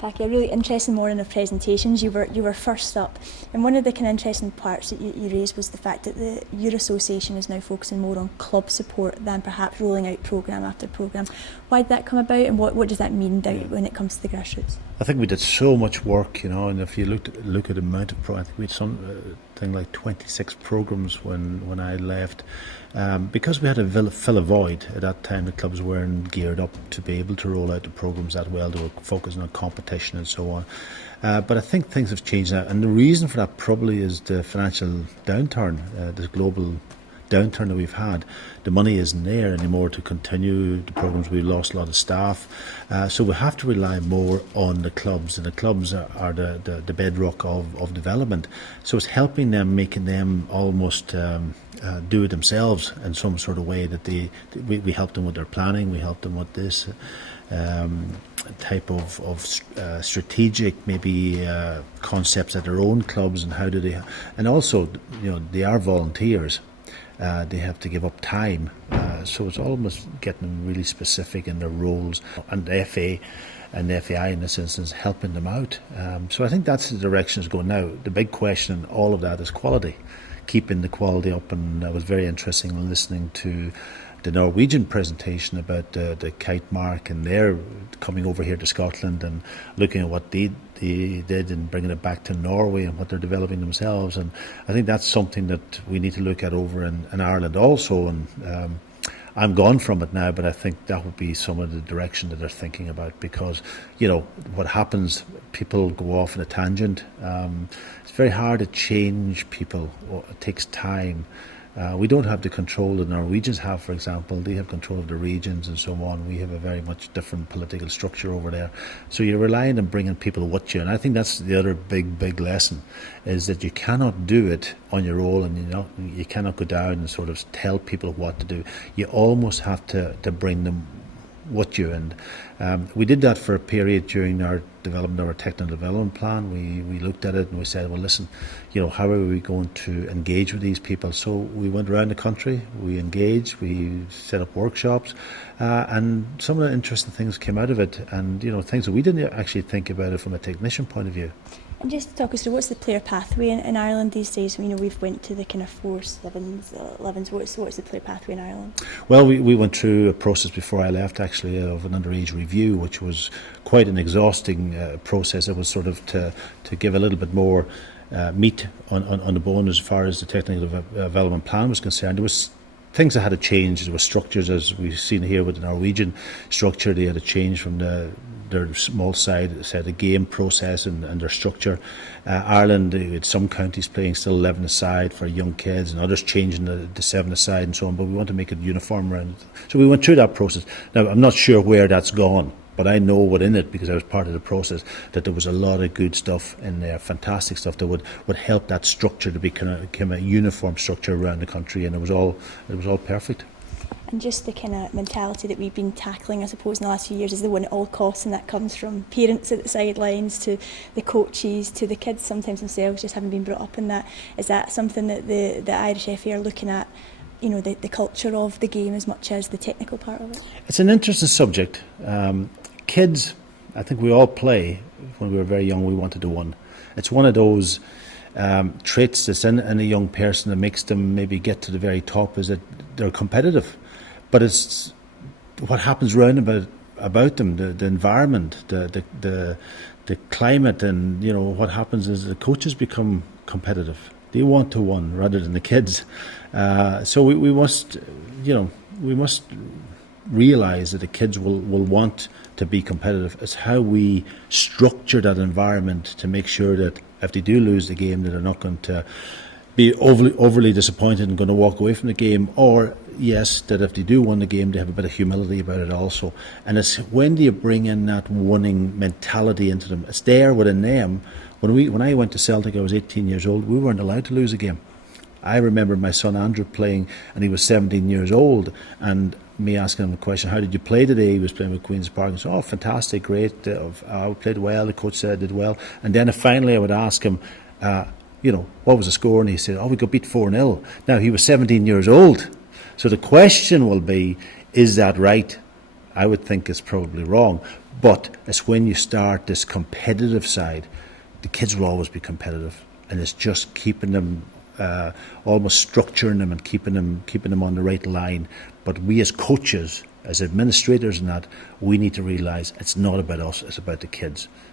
Packie, a really interesting morning of presentations. You were first up, and one of the kind of interesting parts that you raised was the fact that your association is now focusing more on club support than perhaps rolling out programme after programme. Why did that come about, and what does that mean when it comes to the grassroots? I think we did so much work, and if you look at the amount of I think we had something like 26 programmes when I left, because we had to fill a void at that time. The clubs weren't geared up to be able to roll out the programmes that well. They were focusing on competition and so on. But I think things have changed now, and the reason for that probably is the financial downturn, the global downturn that we've had. The money isn't there anymore to continue the programmes. We lost a lot of staff, so we have to rely more on the clubs, and the clubs are the bedrock of development. So it's helping them, making them almost do it themselves in some sort of way, that we help them with their planning, we help them with this type of strategic maybe concepts at their own clubs, and how do they, and also they are volunteers. They have to give up time, so it's almost getting them really specific in their roles, and the FA and the FAI in this instance helping them out. So I think that's the direction it's going now. The big question in all of that is quality, keeping the quality up, and it was very interesting listening to the Norwegian presentation about the kite mark, and they're coming over here to Scotland and looking at what they did and bringing it back to Norway and what they're developing themselves. And I think that's something that we need to look at over in Ireland also. And I'm gone from it now, but I think that would be some of the direction that they're thinking about, because what happens, people go off in a tangent. It's very hard to change people. It takes time. We don't have the control that Norwegians have, for example. They have control of the regions and so on. We have a very much different political structure over there. So you're relying on bringing people with you. And I think that's the other big lesson, is that you cannot do it on your own, and you cannot go down and sort of tell people what to do. You almost have to bring them with you. And we did that for a period during our development of our technical development plan. We looked at it and we said, well, listen, how are we going to engage with these people? So we went around the country, we engaged, we set up workshops, and some of the interesting things came out of it, and things that we didn't actually think about it from a technician point of view. And just talk us through, what's the player pathway in Ireland these days? We've went to the kind of 4s, 7s, 11s. What's the player pathway in Ireland? Well, we went through a process before I left, actually, of an underage review, which was quite an exhausting process. It was sort of to give a little bit more meat on the bone as far as the technical development plan was concerned. There was things that had to change. There were structures, as we've seen here with the Norwegian structure. They had to change from their small side, the game process and their structure. Ireland, had some counties playing still 11-a-side for young kids, and others changing the 7-a-side and so on, but we want to make it uniform around it. So we went through that process. Now, I'm not sure where that's gone, but I know within it, because I was part of the process, that there was a lot of good stuff in there, fantastic stuff that would help that structure to become a uniform structure around the country, and it was all perfect. And just the kind of mentality that we've been tackling, I suppose, in the last few years is the one at all costs, and that comes from parents at the sidelines to the coaches to the kids sometimes themselves just having been brought up in that. Is that something that the Irish FA are looking at, the culture of the game as much as the technical part of it? It's an interesting subject. Kids, I think we all play, when we were very young, we wanted to win. It's one of those traits that's in a young person that makes them maybe get to the very top, is that they're competitive. But it's what happens round about them, the environment, the climate, and what happens is the coaches become competitive. They want to win rather than the kids. So we must realise that the kids will want to be competitive. It's how we structure that environment to make sure that if they do lose the game, that they're not going to be overly disappointed and going to walk away from the game, or yes, that if they do win the game, they have a bit of humility about it also. And it's when do you bring in that winning mentality into them? It's there within them. When I went to Celtic, I was 18 years old. We weren't allowed to lose a game. I remember my son Andrew playing, and he was 17 years old, and me asking him a question, how did you play today? He was playing with Queen's Park, and said, oh, fantastic, great, I played well, the coach said I did well. And then finally I would ask him, what was the score? And he said, we got beat 4-0. Now, he was 17 years old. So the question will be, is that right? I would think it's probably wrong. But it's when you start this competitive side, the kids will always be competitive, and it's just keeping them, almost structuring them and keeping them on the right line. But we as coaches, as administrators and that, we need to realise it's not about us, it's about the kids.